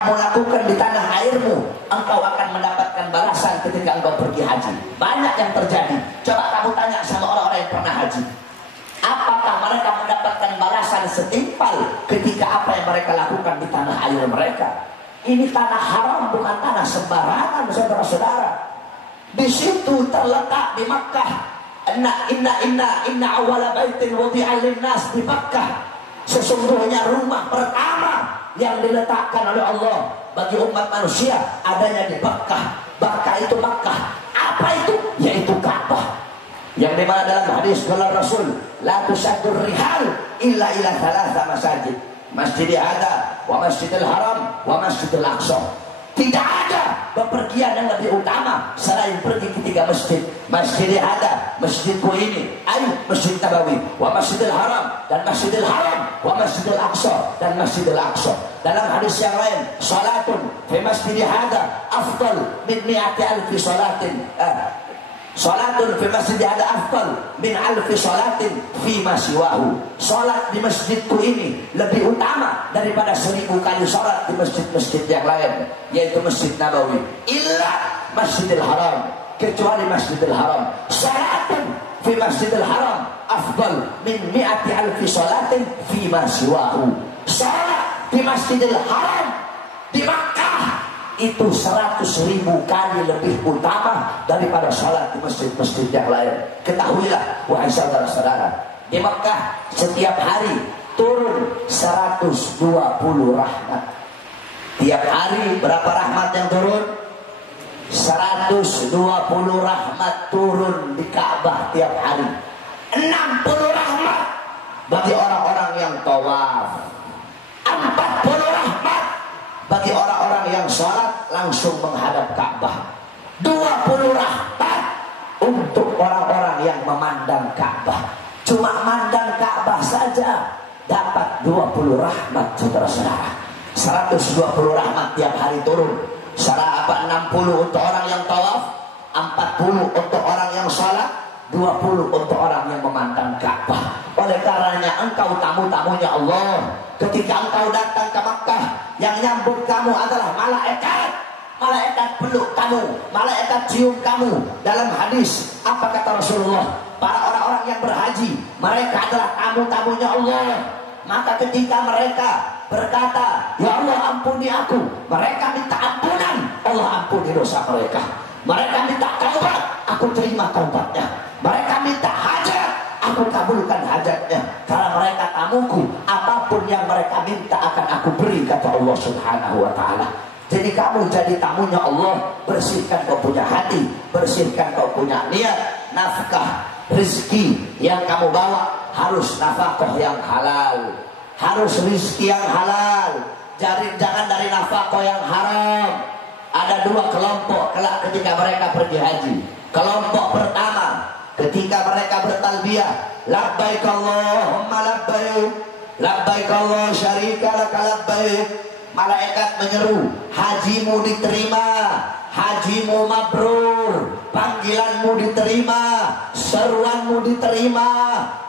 kamu lakukan di tanah airmu, engkau akan mendapatkan balasan ketika engkau pergi haji. Banyak yang terjadi. Coba kamu tanya sama orang-orang yang pernah haji, apakah mereka mendapatkan balasan setimpal ketika apa yang mereka lakukan di tanah air mereka? Ini tanah haram, bukan tanah sembarangan, saudara-saudara. Di situ terletak di Makkah. Inna awwala baitin wudi'a lin-nas di Makkah. Sesungguhnya rumah pertama yang diletakkan oleh Allah bagi umat manusia adanya di Makkah. Makkah itu Makkah. Apa itu? Yaitu Ka'bah. Yang dimana dalam hadis qala Rasul, la tusaddur rihal illa ila thalatha masajid. Masjidil Hada, wa Masjidil Haram, wa Masjidil Aqsa. Tidak ada bepergian yang lebih utama selain pergi ke 3 masjid. Masjidil Hada, masjidku ini, Masjid Nabawi, wa Masjidil Haram, dan Masjidil Haram, wa Masjidil Aqsa, dan Masjidil Aqsa. Dalam hadis yang lain, salatun fi Masjidil Hada afdal min mi'ati alfi salatin. Salatun fi Masjidil Hada afdal min alfi salatin fi ma siwahu. Salat di masjidku ini lebih utama daripada 1000 kali salat di masjid-masjid yang lain, yaitu Masjid Nabawi, illa Masjidil Haram, kecuali Masjidil Haram. Salatun fi Masjidil Haram afdal min mi'ati alfi salatin fi ma siwahu. Salat di Masjidil Haram di Makkah itu 100.000 kali lebih utama daripada salat di masjid-masjid yang lain. Ketahuilah wahai saudara-saudara, di Makkah setiap hari turun 120 rahmat. Tiap hari berapa rahmat yang turun? 120 rahmat turun di Ka'bah tiap hari. 60 rahmat bagi orang-orang yang tawaf. 40 rahmat bagi orang-orang yang sholat langsung menghadap Ka'bah. 20 rahmat untuk orang-orang yang memandang Ka'bah. Cuma mandang Ka'bah saja dapat 20 rahmat, saudara-saudara. 120 rahmat tiap hari turun. 60 untuk orang yang tawaf, 40 untuk orang yang sholat, 20 untuk orang yang memandang Ka'bah. Oleh karenanya engkau tamu-tamunya Allah. Ketika engkau datang ke Makkah, yang nyambut kamu adalah malaikat. Malaikat peluk kamu, malaikat cium kamu. Dalam hadis, apa kata Rasulullah? Para orang-orang yang berhaji, mereka adalah tamu-tamunya Allah. Maka ketika mereka berkata, ya Allah ampuni aku, mereka minta ampunan, Allah ampuni dosa mereka. Mereka minta taubat, aku terima taubatnya. Mereka minta hajat, aku kabulkan hajatnya. Karena mereka tamuku, apapun yang mereka minta akan aku beri, kata Allah Subhanahu wa ta'ala. Jadi kamu jadi tamunya Allah, bersihkan kau punya hati, bersihkan kau punya niat. Nafkah, rezeki yang kamu bawa harus nafkah yang halal, harus rezeki yang halal. Jangan dari nafkah yang haram. Ada 2 kelompok kelak ketika mereka pergi haji. Kelompok pertama, ketika mereka bertalbiyah, labbaik Allahumma labbaik, labbaik Allah syarika laka labbaik. Malaikat menyeru, hajimu diterima, hajimu mabrur, panggilanmu diterima, seruanmu diterima.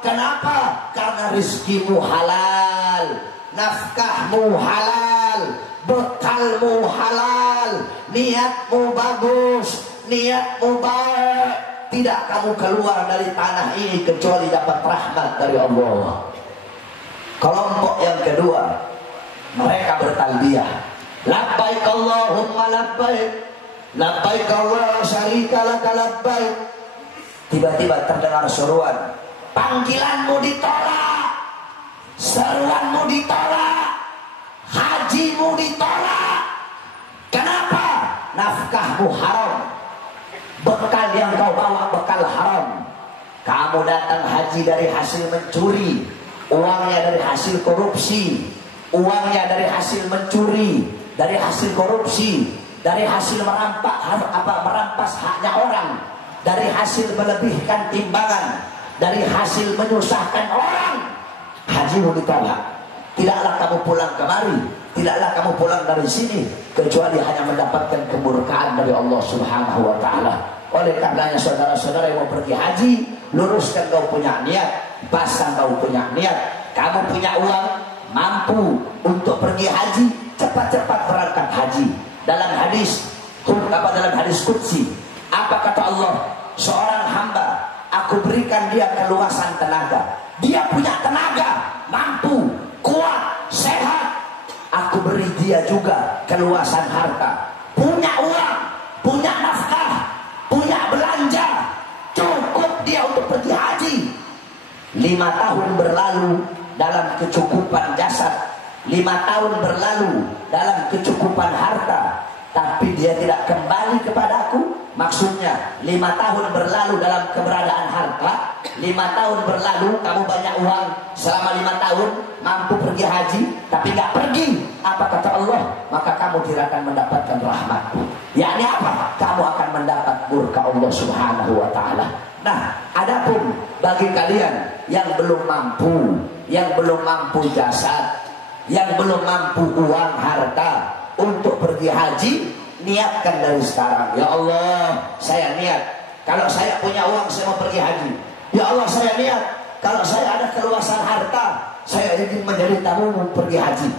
Kenapa? Karena rizkimu halal, nafkahmu halal, bekalmu halal, niatmu bagus, niatmu baik. Tidak kamu keluar dari tanah ini kecuali dapat rahmat dari Allah. Kelompok yang kedua, mereka bertalbiyah, labbaik Allahumma labbaik, labbaik Allah syarika laka labbaik. Tiba-tiba terdengar seruan, panggilanmu ditolak, seruanmu ditolak, hajimu ditolak. Kenapa? Nafkahmu haram, bekal yang kau bawa bekal haram. Kamu datang haji dari hasil mencuri, uangnya dari hasil korupsi, uangnya dari hasil mencuri, dari hasil korupsi, dari hasil merampas haknya orang, dari hasil melebihkan timbangan, dari hasil menyusahkan orang. Hajimu ditolak. Tidaklah kamu pulang kemari, tidaklah kamu pulang dari sini kecuali hanya mendapatkan kemurkaan dari Allah Subhanahu wa ta'ala. Oleh karenanya saudara-saudara yang mau pergi haji, luruskan kau punya niat, pasang kau punya niat. Kamu punya uang, mampu untuk pergi haji, cepat-cepat berangkat dalam hadis dalam hadis qudsi. Apa kata Allah? Seorang hamba, aku berikan dia keluasan tenaga. Dia punya tenaga, mampu, kuat, sehat. Aku beri dia juga keluasan harta. Punya uang, punya nafkah, punya belanja. Cukup dia untuk pergi haji. 5 tahun berlalu dalam kecukupan jasad, 5 tahun berlalu dalam kecukupan harta, tapi dia tidak kembali kepadaku. Maksudnya 5 tahun berlalu dalam keberadaan harta, 5 tahun berlalu kamu banyak uang, selama 5 tahun mampu pergi haji, tapi nggak pergi. Apa kata Allah? Maka kamu tidak akan mendapatkan rahmatku. Yakni apa? Kamu akan mendapat murka Allah Subhanahu wa ta'ala. Nah, adapun bagi kalian yang belum mampu, yang belum mampu jasad, yang belum mampu uang harta untuk pergi haji, niatkan dari sekarang. Ya Allah, saya niat kalau saya punya uang saya mau pergi haji. Ya Allah, saya niat kalau saya ada keluasan harta saya ingin menjadi tamu pergi haji.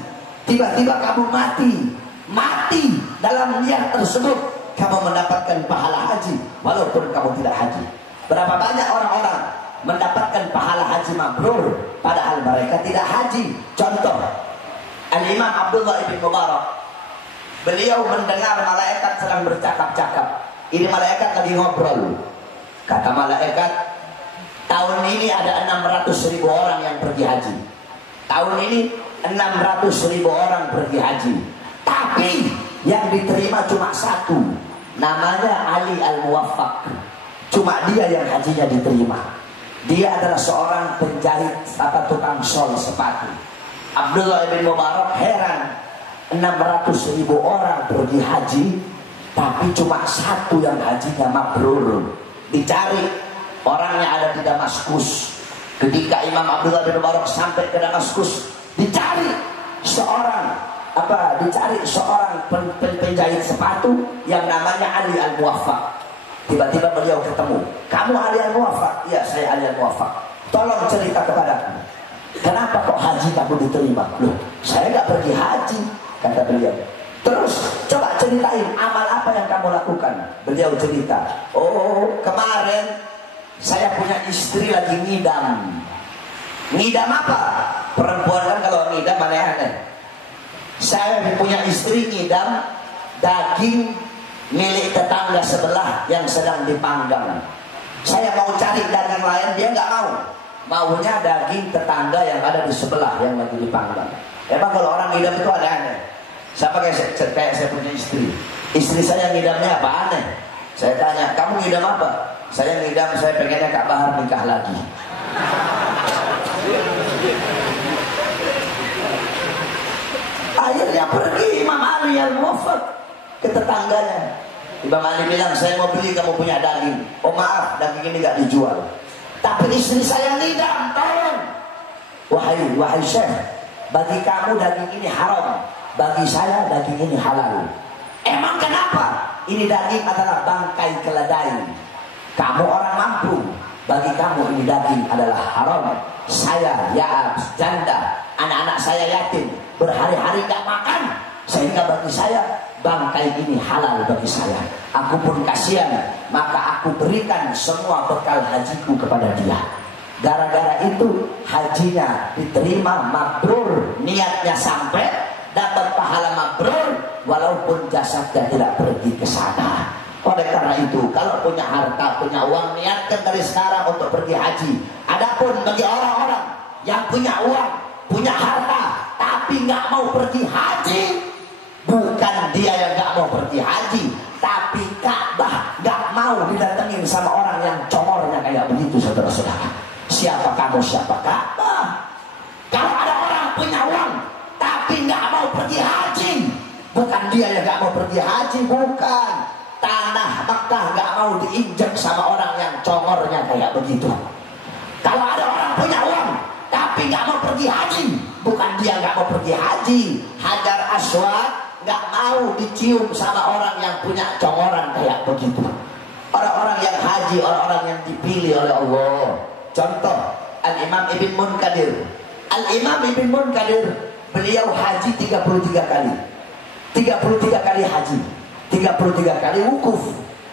Tiba-tiba kamu mati dalam niat tersebut, kamu mendapatkan pahala haji walaupun kamu tidak haji. Berapa banyak orang-orang mendapatkan pahala haji mabrur padahal mereka tidak haji. Contoh, Al-Imam Abdullah ibn Mubarak, beliau mendengar malaikat sedang bercakap-cakap. Ini malaikat lagi ngobrol. Kata malaikat, tahun ini ada 600.000 orang yang pergi haji. Tahun ini 600.000 orang pergi haji. Tapi yang diterima cuma satu, namanya Ali Al-Muwaffaq. Cuma dia yang hajinya diterima. Dia adalah seorang penjahit atau tukang sol sepatu. Abdullah bin Mubarak heran, 600.000 orang pergi haji, tapi cuma satu yang hajinya mabrur. Dicari, orangnya ada di Damaskus. Ketika Imam Abdullah bin Mubarak sampai ke Damaskus, dicari seorang penjahit sepatu yang namanya Ali Al-Muwaffaq. Tiba-tiba beliau ketemu. Kamu Ali Al-Muwaffaq? Ya, saya Ali Al-Muwaffaq. Tolong cerita kepadaku, kenapa kok haji kamu diterima? Loh, saya nggak pergi haji, kata beliau. Terus coba ceritain amal apa yang kamu lakukan. Beliau cerita, oh kemarin saya punya istri lagi ngidam. Ngidam apa? Perempuan kan kalau ngidam aneh-aneh. Saya punya istri ngidam daging milik tetangga sebelah yang sedang dipanggang. Saya mau cari daging lain, dia nggak mau. Maunya daging tetangga yang ada di sebelah yang lagi dipanggang. Emang kalau orang ngidam itu aneh-aneh. Siapa kayak saya punya istri. Istri saya ngidamnya apa aneh? Saya tanya, kamu ngidam apa? Saya ngidam, saya pengennya Kak Bahar nikah lagi. Akhirnya pergi Imam Ali Al-Muwaffaq ke tetangganya. Imam Ali bilang, saya mau beli, kamu punya daging. Oh maaf, daging ini gak dijual. Tapi istri saya ngidam, tolong. Wahai Syekh, bagi kamu daging ini haram, bagi saya daging ini halal. Emang kenapa? Ini daging adalah bangkai keledai. Kamu orang mampu, bagi kamu ini daging adalah haram. Saya janda, anak-anak saya yatim, berhari-hari gak makan, sehingga bagi saya bangkai ini halal bagi saya. Aku pun kasihan, maka aku berikan semua bekal hajiku kepada dia. Gara-gara itu hajinya diterima mabrur, niatnya sampai, dapat pahala mabrur, walaupun jasadnya tidak pergi ke sana. Oleh karena itu, kalau punya harta, punya uang, niatkan dari sekarang untuk pergi haji. Adapun bagi orang-orang yang punya uang, punya harta, tapi nggak mau pergi haji, bukan dia yang nggak mau pergi haji, tapi Ka'bah nggak mau didatengin sama orang yang congornya kayak begitu, saudara-saudara. Siapa kamu, siapa Ka'bah? Kalau ada orang punya uang, tapi nggak mau pergi haji, bukan dia yang nggak mau pergi haji, bukan. Tanah Mekah nggak mau diinjak sama orang yang congornya kayak begitu. Kalau ada orang punya uang tapi nggak mau pergi haji, bukan dia nggak mau pergi haji. Hajar Aswad nggak mau dicium sama orang yang punya congoran kayak begitu. Orang-orang yang haji, orang-orang yang dipilih oleh Allah. Contoh Al-Imam Ibn Munkadir. Al-Imam Ibn Munkadir, beliau haji 33 kali. 33 kali haji, 33 kali wukuf.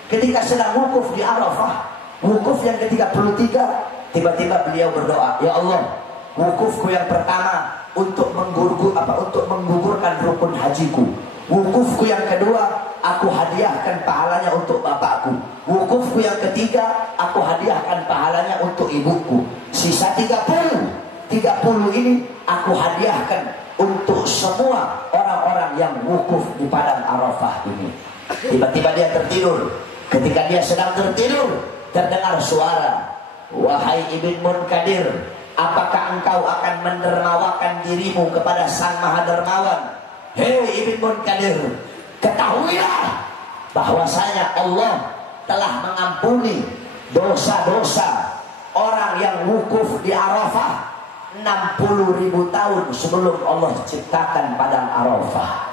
Ketika sedang wukuf di Arafah, wukuf yang ke-33, tiba-tiba beliau berdoa, ya Allah, wukufku yang pertama untuk menggugurkan rukun hajiku. Wukufku yang kedua, aku hadiahkan pahalanya untuk bapakku. Wukufku yang ketiga, aku hadiahkan pahalanya untuk ibuku. Sisa 30 ini aku hadiahkan untuk semua orang-orang yang wukuf di padang Arafah ini. Tiba-tiba dia tertidur. Ketika dia sedang tertidur, terdengar suara, wahai Ibn Munkadir, apakah engkau akan mendermawakan dirimu kepada Sang Maha Dermawan? Hei Ibn Munkadir, ketahuilah bahwasanya Allah telah mengampuni dosa-dosa orang yang wukuf di Arafah 60.000 tahun sebelum Allah ciptakan padang Arafah.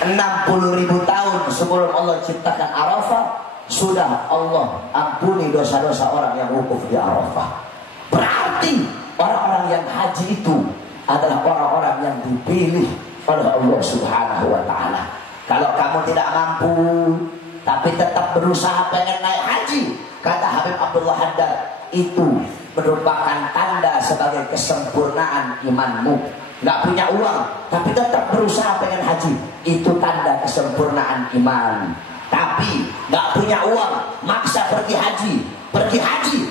60.000 tahun sebelum Allah ciptakan Arafah, sudah Allah ampuni dosa-dosa orang yang wukuf di Arafah. Berarti orang-orang yang haji itu adalah orang-orang yang dipilih oleh Allah Subhanahu wa ta'ala. Kalau kamu tidak mampu tapi tetap berusaha pengen naik haji, kata Habib Abdullah Haddad, itu merupakan tanda sebagai kesempurnaan imanmu. Gak punya uang tapi tetap berusaha pengen haji, itu tanda kesempurnaan iman. Tapi gak punya uang, maksa pergi haji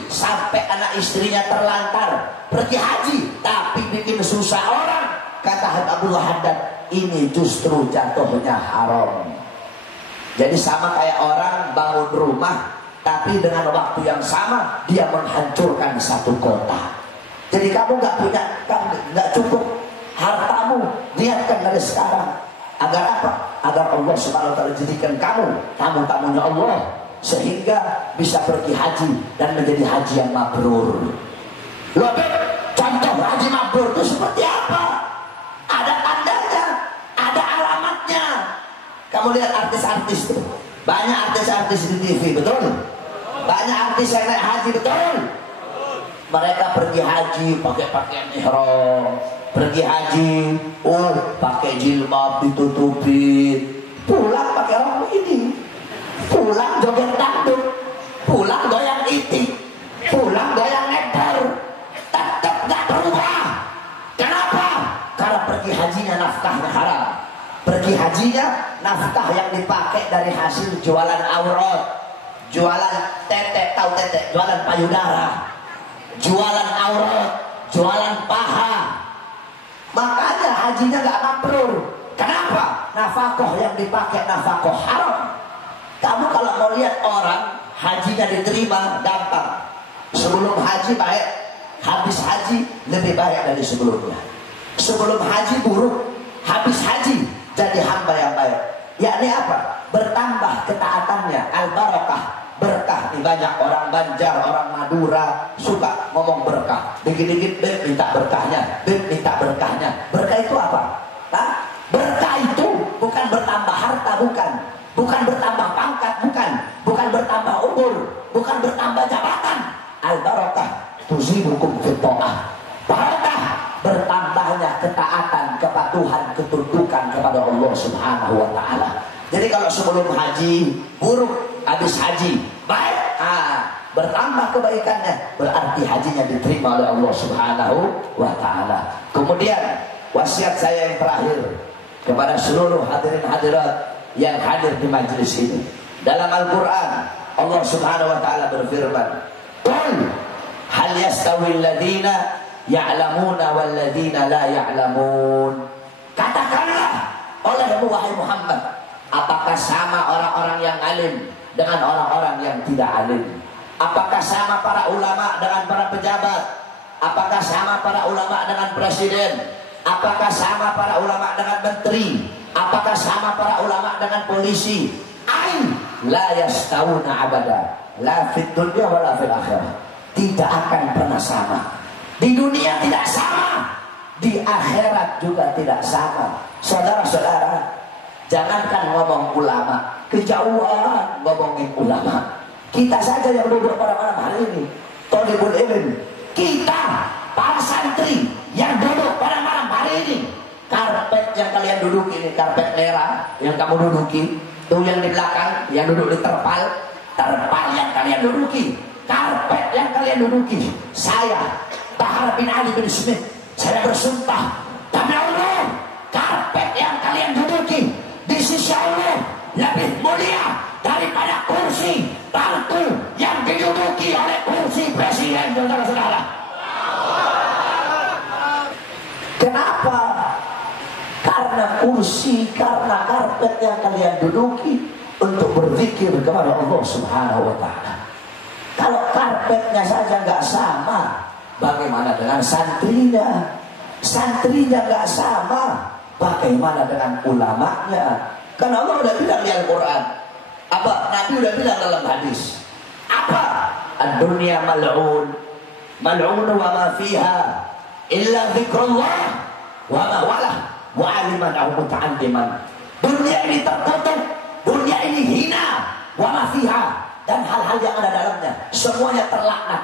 sampai anak istrinya terlantar, pergi haji tapi bikin susah orang, kata Habib Abdullah Haddad, ini justru jatuhnya haram. Jadi sama kayak orang bangun rumah tapi dengan waktu yang sama dia menghancurkan satu kota. Jadi kamu gak cukup hartamu, niatkan dari sekarang. Agar apa? Agar Allah Subhanahu wa ta'ala jadikan kamu tamu-tamunya Allah, sehingga bisa pergi haji dan menjadi haji yang mabrur. Loh, contoh haji mabrur itu seperti apa? Ada tandanya, ada alamatnya. Kamu lihat artis-artis tuh, banyak artis-artis di TV, betul? Banyak artis yang naik haji, betul? Mereka pergi haji pakai pakaian ihram, pergi haji, pakai jilbab ditutupin, pulang pakai rok ini, pulang joget dangdut, pulang goyang itik, pulang goyang ekor, tetap gak berubah. Kenapa? Karena pergi hajinya nafkahnya haram. Pergi hajinya nafkah yang dipakai dari hasil jualan aurat, jualan tetek, tahu tetek, jualan payudara, jualan aurat, jualan paha. Makanya hajinya gak mabrur. Kenapa? Nafkah yang dipakai nafkah haram. Kamu kalau mau lihat orang hajinya diterima, gampang. Sebelum haji baik, habis haji lebih baik dari sebelumnya. Sebelum haji buruk, habis haji jadi hamba yang baik. Yakni apa? Bertambah ketaatannya, al-barakah, berkah. Nih banyak orang Banjar, orang Madura suka ngomong berkah. Dikit-dikit minta berkahnya, minta berkahnya. Berkah itu apa? Berkah itu bukan bertambah harta, bukan bertambah pangkat, bukan bertambah umur, bukan bertambah jabatan. Al-barakah tuzibukum fit ta'ah. Barakah bertambahnya ketaatan, kepatuhan, ketundukan kepada Allah Subhanahu wa ta'ala. Jadi kalau sebelum haji buruk, habis haji baik, bertambah kebaikannya, berarti hajinya diterima oleh Allah Subhanahu wa ta'ala. Kemudian wasiat saya yang terakhir kepada seluruh hadirin hadirat yang hadir di majelis ini. Dalam Al-Quran Allah Subhanahu wa ta'ala berfirman, qul hal yastawil ladina ya'lamuna wal ladina la ya'lamun. Katakanlah olehmu wahai Muhammad, apakah sama orang-orang yang alim dengan orang-orang yang tidak alim? Apakah sama para ulama dengan para pejabat? Apakah sama para ulama dengan presiden? Apakah sama para ulama dengan menteri? Apakah sama para ulama dengan polisi? Ain la yastawuna abada, la fid dunya wa la fil akhirah. Tidak akan pernah sama. Di dunia tidak sama, di akhirat juga tidak sama. Saudara-saudara, jangankan ngomong ulama, kejauhan ngomongin ulama. Kita saja yang duduk pada malam hari ini, thalibul ilm, kita para santri yang duduk pada malam hari ini, karpetnya yang kalian duduki ini, karpet merah yang kamu duduki, tuh yang di belakang, yang duduk di terpal yang kalian duduki, karpet yang kalian duduki. Saya, Bahar bin Ali bin Smith, saya bersumpah demi Allah, karpet yang kalian duduki di sisi Allah lebih mulia daripada kursi bangku yang diduduki oleh kursi presiden, saudara-saudara. Kenapa? Karena kursi, karena karpet yang kalian duduki untuk berzikir kepada Allah Subhanahu wa Ta'ala. Kalau karpetnya saja nggak sama, bagaimana dengan santrinya? Santrinya nggak sama, bagaimana dengan ulamanya? Karena Allah udah bilang di Al-Quran, apa? Nabi udah bilang dalam hadis, apa? Ad-dunya mal'un, mal'un wa ma fiha illa zikrullah wa ma walah wa aliman aw muta'alliman. Dunia ini tertutup, dunia ini hina, wa ma fiha, dan hal-hal yang ada dalamnya semuanya terlaknat.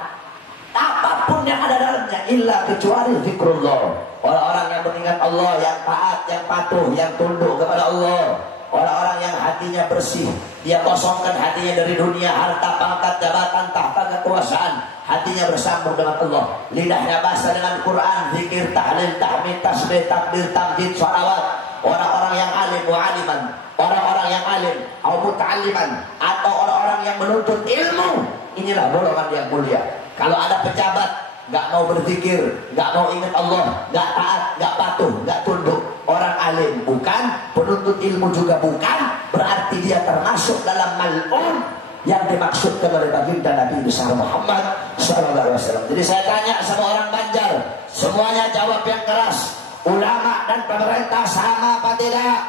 Apapun yang ada dalamnya illa kecuali zikrullah. Orang-orang yang mengingat Allah, yang taat, yang patuh, yang tunduk kepada Allah. Orang-orang yang hatinya bersih, dia kosongkan hatinya dari dunia, harta, pangkat, jabatan, tahta, kekuasaan. Hatinya bersambung dengan Allah, lidahnya basah dengan Quran, zikir, tahlil, tahmid, tasbih, takbir, tamjid, shalawat. Orang-orang yang alim, wa'aliman, orang-orang yang alim, atau muta'alliman, atau orang-orang yang menuntut ilmu. Inilah golongan yang mulia. Kalau ada pejabat nggak mau berzikir, nggak mau ingat Allah, nggak taat, nggak patuh, nggak tunduk, orang alim bukan, penuntut ilmu juga bukan, berarti dia termasuk dalam mal'un yang dimaksudkan oleh baginda Nabi besar Muhammad SAW. Jadi saya tanya sama orang Banjar, semuanya jawab yang keras. Ulama dan pemerintah sama apa tidak?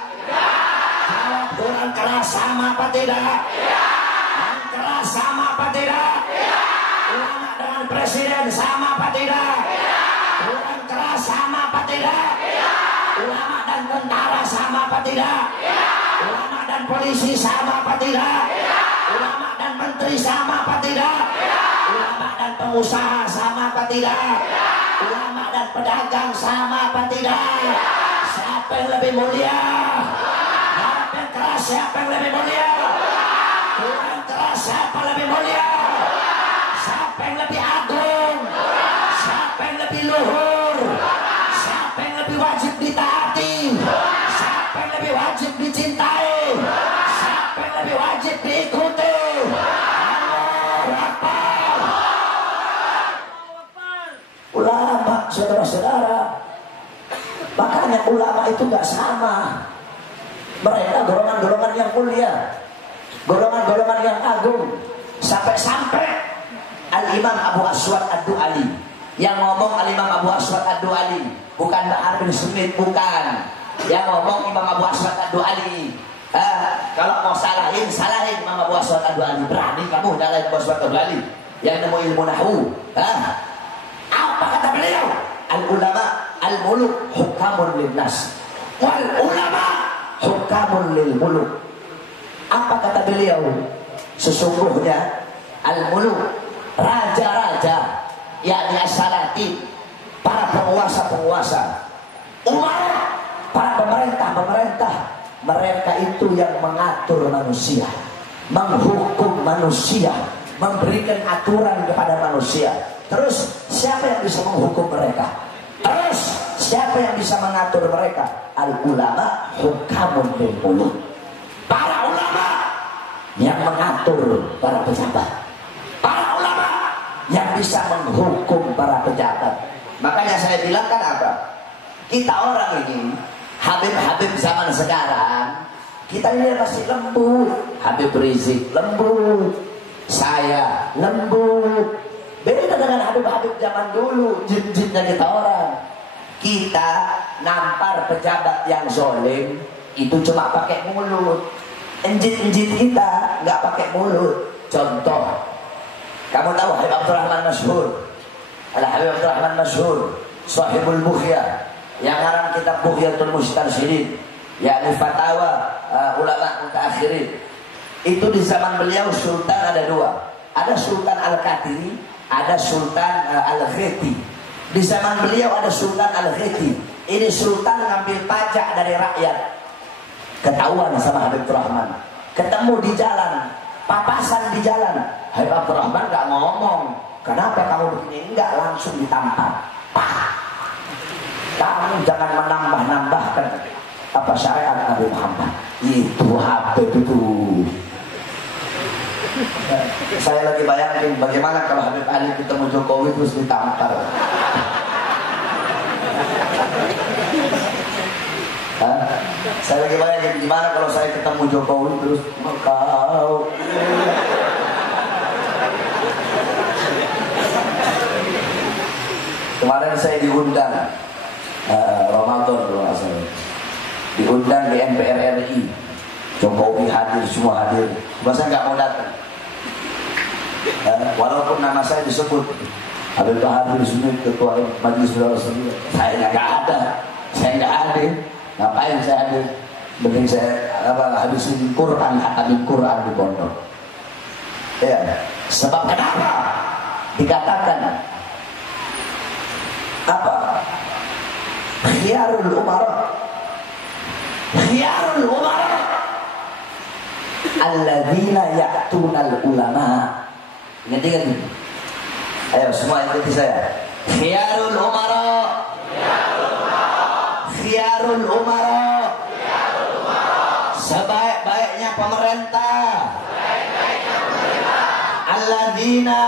Jawab dengan keras, sama apa tidak? Yang keras sama apa tidak? Ulama dengan presiden sama apa tidak? Dengan keras sama apa tidak? Ulama dan tentara sama apa tidak? Ulama dan polisi sama apa tidak? Ulama dan menteri sama apa tidak? Ulama dan pengusaha sama apa tidak? Ulama dan pedagang sama apa tidak? Siapa yang lebih mulia? Jawab yang keras, siapa yang lebih mulia? Yang keras, siapa lebih mulia? Siapa yang lebih agung? Siapa yang lebih luhur? Siapa yang lebih wajib ditaati? Siapa yang lebih wajib dicintai? Siapa yang lebih wajib diikuti? Ulama, saudara-saudara, makanya ulama itu gak sama. Mereka golongan-golongan yang mulia, golongan-golongan yang agung. Sampai-sampai Al-Imam Abu Aswad Ad-Du'ali, yang ngomong Al-Imam Abu Aswad Ad-Du'ali, bukan Bahar bin Smith, bukan. Yang ngomong Imam Abu Aswad Ad-Du'ali. Kalau mau salahin Imam Abu Aswad Ad-Du'ali. Berani kamu nyalahin Abu Aswad Ad-Du'ali yang nemu ilmu nahwu. Apa kata beliau? Al-ulama al-muluk hukamun lin-nas, wal ulama hukamun lil-muluk. Apa kata beliau? Sesungguhnya al-muluk, raja-raja, yakni as-salatin, para penguasa-penguasa, umara, para pemerintah-pemerintah, mereka itu yang mengatur manusia, menghukum manusia, memberikan aturan kepada manusia. Terus siapa yang bisa menghukum mereka? Terus siapa yang bisa mengatur mereka? Al-ulama hukamun lil muluk. Para ulama yang mengatur para pejabat. Para ulama yang bisa menghukum para pejabat. Makanya saya bilang kan apa? Kita orang ini, Habib-habib zaman sekarang, kita ini masih lembut. Habib Rizik lembut, saya lembut. Beda dengan Habib-habib zaman dulu, jin-jinnya kita orang. Kita nampar pejabat yang zolim itu cuma pakai mulut. Enjin-enjin kita nggak pakai mulut. Contoh, kamu tahu Habib Abdurrahman Masyhur? Ada Habib Abdurrahman Masyhur, Sahibul Bukhyah, yang ngarang kitab Bughyatul Mustarsyidin, yakni fatwa ulama mutaakhirin. Itu di zaman beliau sultan ada dua. Ada Sultan Al-Qadiri, ada Sultan Al-Gheti. Di zaman beliau ada Sultan Al-Gheti. Ini sultan ngambil pajak dari rakyat. Ketahuan sama Habib Rahman. Ketemu di jalan, papasan di jalan. Habib Rahman gak ngomong, kenapa kamu begini? Enggak, langsung ditampar. Pah. Kamu jangan menambah-nambahkan apa syariat Nabi Muhammad. Itu Habib itu. Saya lagi bayangin bagaimana kalau Habib Ali ketemu Jokowi terus ditampar. Saya lagi bayangin gimana kalau saya ketemu Jokowi terus kau. Kemarin saya diundang Ramadan kalau nggak salah, diundang di MPR RI. Jokowi hadir, semua hadir. Masa nggak mau datang? Walaupun nama saya disebut Habib Bahar di sini ketua Majelis Ulama, saya nggak ada, saya nggak hadir. Ngapain saya hadir? Mending saya habisin Quran, hatam Quran di pondok. Ya, sebab kenapa dikatakan apa? Khiyarul umara, khiyarul umara alladzina ya'tunal ulama. Ingat kan? Ayo semua ikuti saya. Khiyarul umara, khiyarul umara, sebaik-baiknya pemerintah, alladzina,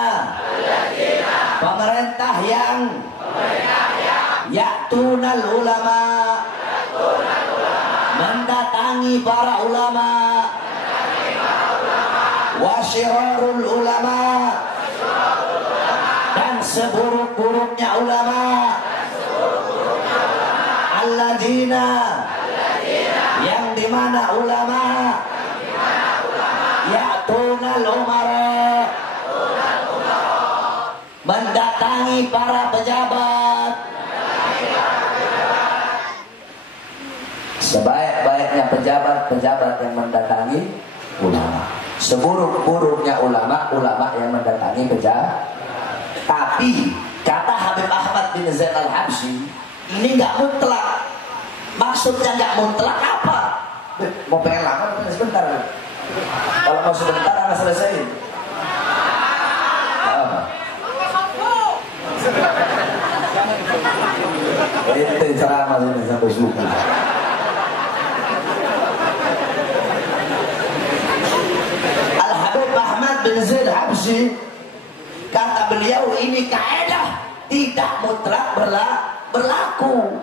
pemerintah yang ya'tunal ulama, mendatangi para ulama, wasyirarul ulama, dan seburuk-buruknya ulama, alladzina, yang dimana ulama ya'tunal umara, mendatangi para pejabat. Sebaik-baiknya pejabat-pejabat yang mendatangi ulama, seburuk-buruknya ulama-ulama yang mendatangi pejabat. Tapi kata Habib Ahmad bin Zaid Al-Habsyi, ini nggak mutlak. Maksudnya nggak mutlak apa? Mau pengen lama, sebentar. Kalau mau sebentar, akan selesai. Itu ceramah ini sampai subuh. Al-Habib Ahmad bin Zaid Al-Habsyi, kata beliau, ini kaidah tidak mutlak berlaku.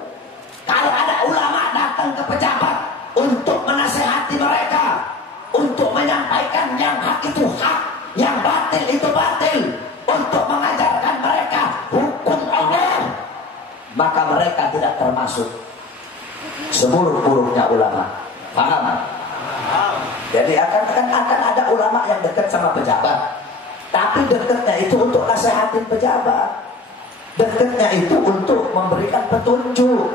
Kalau ada ulama datang ke pejabat untuk menasehati mereka, untuk menyampaikan yang hak itu hak, yang batil itu batil, untuk mengajarkan mereka hukum Allah, maka mereka tidak termasuk seburuk-buruknya ulama. Paham? Jadi akan ada ulama yang dekat sama pejabat, tapi dekatnya itu untuk nasihatin pejabat, dekatnya itu untuk memberikan petunjuk,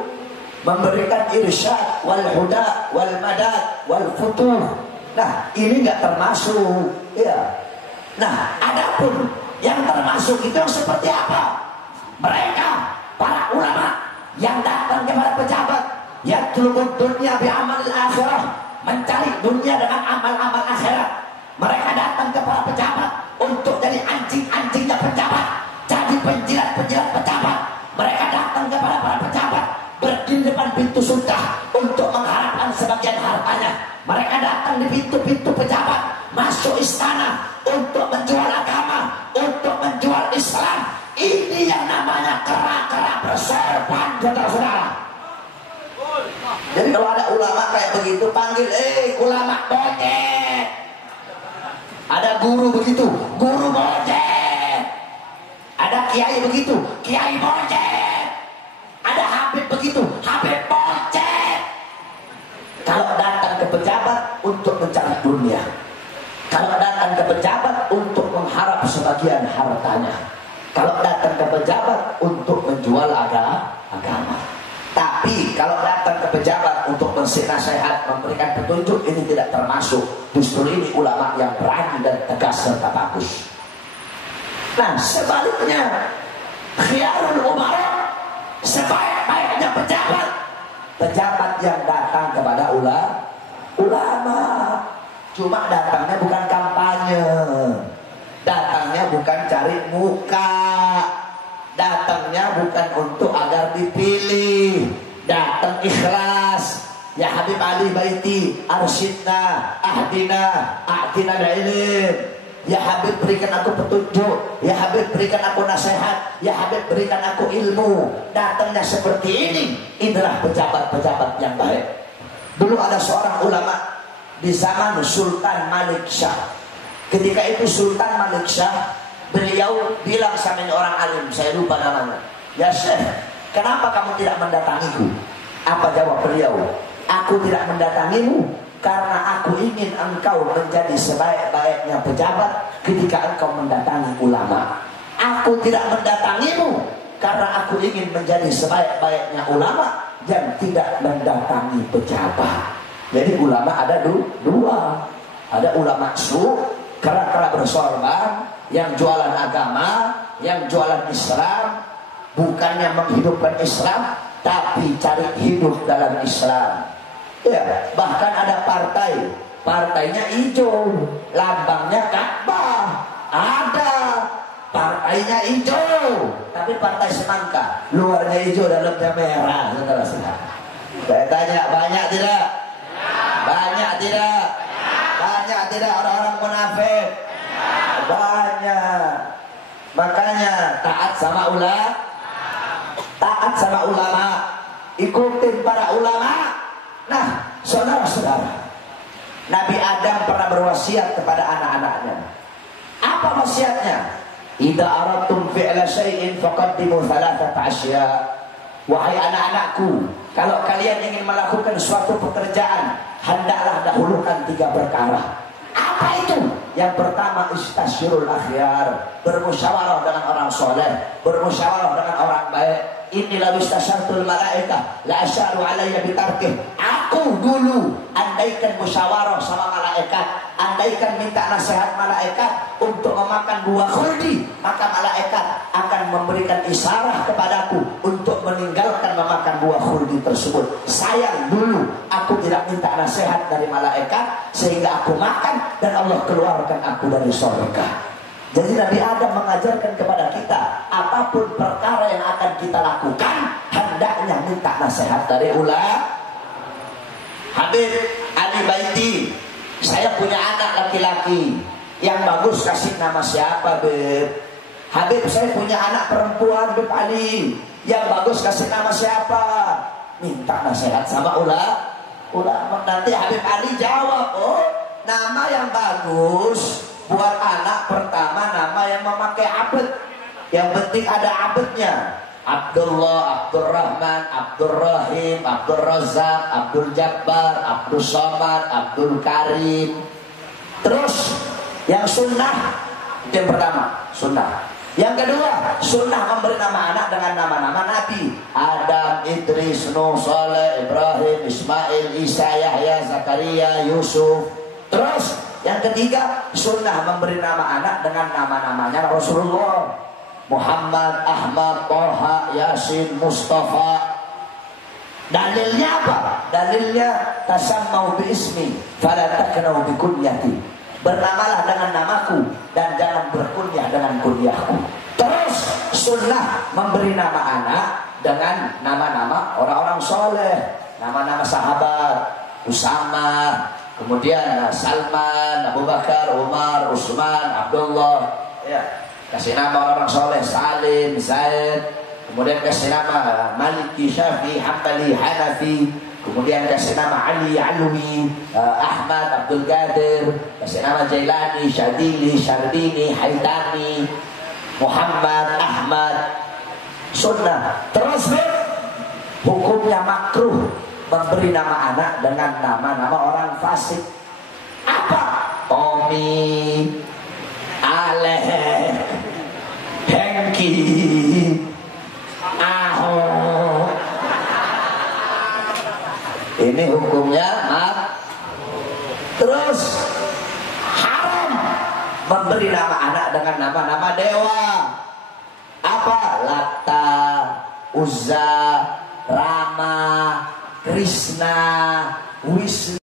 memberikan irsyad wal huda wal madad wal futuh. Nah, ini nggak termasuk, ya. Nah, adapun yang termasuk itu yang seperti apa? Mereka para ulama yang datang kepada pejabat, yatlubud dunya bi amal akhirah, mencari dunia dengan amal-amal akhirat. Mereka datang kepada pejabat untuk jadi anjing-anjingnya pejabat, jadi penjilat-penjilat pejabat. Mereka datang kepada para pejabat, berdiri depan pintu surga untuk mengharapkan sebagian hartanya. Mereka datang di pintu-pintu pejabat, masuk istana untuk menjual agama, untuk menjual Islam. Ini yang namanya kera-kera bersorban, saudara-saudara. Jadi kalau ada ulama kayak begitu, panggil, ulama bocet. Ada guru begitu, guru bocet. Ada kiai begitu, kiai bocet. Ada habib begitu, habib bocet. Kalau datang ke pejabat untuk mencari dunia, kalau datang ke pejabat untuk mengharap sebagian hartanya, kalau datang ke pejabat untuk menjual agama. Tapi kalau datang ke pejabat untuk memberi nasihat, memberikan petunjuk, ini tidak termasuk. Justru ini ulama yang berani dan tegas serta bagus. Nah, sebaliknya khiyarul umara, sebaik-baiknya pejabat, pejabat yang datang kepada ulama. Cuma datangnya bukan kampanye, datangnya bukan cari muka, datangnya bukan untuk agar dipilih, datang ikhlas. Ya Habib Ali Baiti arsyidna ahdina a'tina ilm. Ya Habib berikan aku petunjuk, ya Habib berikan aku nasihat, ya Habib berikan aku ilmu. Datangnya seperti ini. Inilah pejabat-pejabat yang baik. Dulu ada seorang ulama di zaman Sultan Malik Shah. Ketika itu Sultan Malik Shah, beliau bilang sama orang alim, saya lupa namanya, ya Syekh, kenapa kamu tidak mendatangiku? Apa jawab beliau? Aku tidak mendatangimu karena aku ingin engkau menjadi sebaik-baiknya pejabat ketika engkau mendatangi ulama. Aku tidak mendatangimu karena aku ingin menjadi sebaik-baiknya ulama dan tidak mendatangi pejabat. Jadi ulama ada dua. Ada ulama su, kera-kera bersorban, yang jualan agama, yang jualan Islam, bukannya menghidupkan Islam, tapi cari hidup dalam Islam. Ya, bahkan ada partainya hijau, lambangnya Ka'bah. Ada partainya hijau, tapi partai semangka, luarnya hijau, dalamnya merah. Saudara-saudara, saya tanya, banyak tidak? Banyak tidak? Banyak tidak orang-orang munafik? Banyak. Makanya taat sama ulama, ikutin para ulama. Nah, saudara-saudara, Nabi Adam pernah berwasiat kepada anak-anaknya. Apa wasiatnya? Idza aradtum fi'la syai'in faqaddimu thalathata asya. Wahai anak-anakku, kalau kalian ingin melakukan suatu pekerjaan, hendaklah dahulukan 3 perkara. Apa itu? Yang pertama, istasyirul akhyar, bermusyawarah dengan orang soleh, bermusyawarah dengan orang baik. Inilah istasyartul malaikah la asyaru alayya bitarkih. Aku dulu andaikan musyawarah sama malaikat, andaikan minta nasihat malaikat untuk memakan buah khuldi, maka malaikat akan memberikan isyarat kepadaku untuk meninggalkan memakan buah khuldi tersebut. Sayang dulu aku tidak minta nasihat dari malaikat sehingga aku makan dan Allah keluarkan aku dari surga. Jadi Nabi Adam mengajarkan kepada kita, apapun perkara yang akan kita lakukan, hendaknya minta nasihat dari ulama. Habib Ali Baiti, saya punya anak laki-laki, yang bagus kasih nama siapa, Beb? Habib, saya punya anak perempuan, Beb Ali, yang bagus kasih nama siapa? Minta nasihat sama ulama. Nanti Habib Ali jawab, oh, nama yang bagus buat anak pertama, nama yang memakai abad. Yang penting ada abadnya. Abdullah, Abdurrahman, Abdurrahim, Abdul Razak, Abdul Jabbar, Abdul Somad, Abdul Karim. Terus yang sunnah, yang pertama sunnah. Yang kedua, sunnah memberi nama anak dengan nama-nama Nabi. Adam, Idris, Nuh, Saleh, Ibrahim, Ismail, Isa, Yahya, Zakaria, Yusuf. Terus yang ketiga, sunnah memberi nama anak dengan nama-namanya Rasulullah. Muhammad, Ahmad, Toha, Yasin, Mustafa. Dalilnya apa? Dalilnya tasammau bi ismi fala taknau bi kunyati. Bernamalah dengan namaku dan jangan berkunyah dengan kunyahku. Terus sunnah memberi nama anak dengan nama-nama orang-orang soleh, nama-nama sahabat, Usama, kemudian Salman, Abu Bakar, Umar, Utsman, Abdullah, ya. Kasih nama orang-orang soleh, Salim, Zaid. Kemudian kasih nama Maliki, Syafi'i, Hambali, Hanafi. Kemudian kasih nama Ali, Alwi, Ahmad, Abdul Qadir. Kasih nama Jailani, Syadili, Syarbini, Haitami, Muhammad, Ahmad. Sunnah. Terus hukumnya makruh memberi nama anak dengan nama-nama orang fasik. Apa? Tommy, Aleh, Hengki, Ahok. Ini hukumnya terus haram memberi nama anak dengan nama-nama dewa. Apa? Lata, Uzza, Rama, Krishna, Wisnu.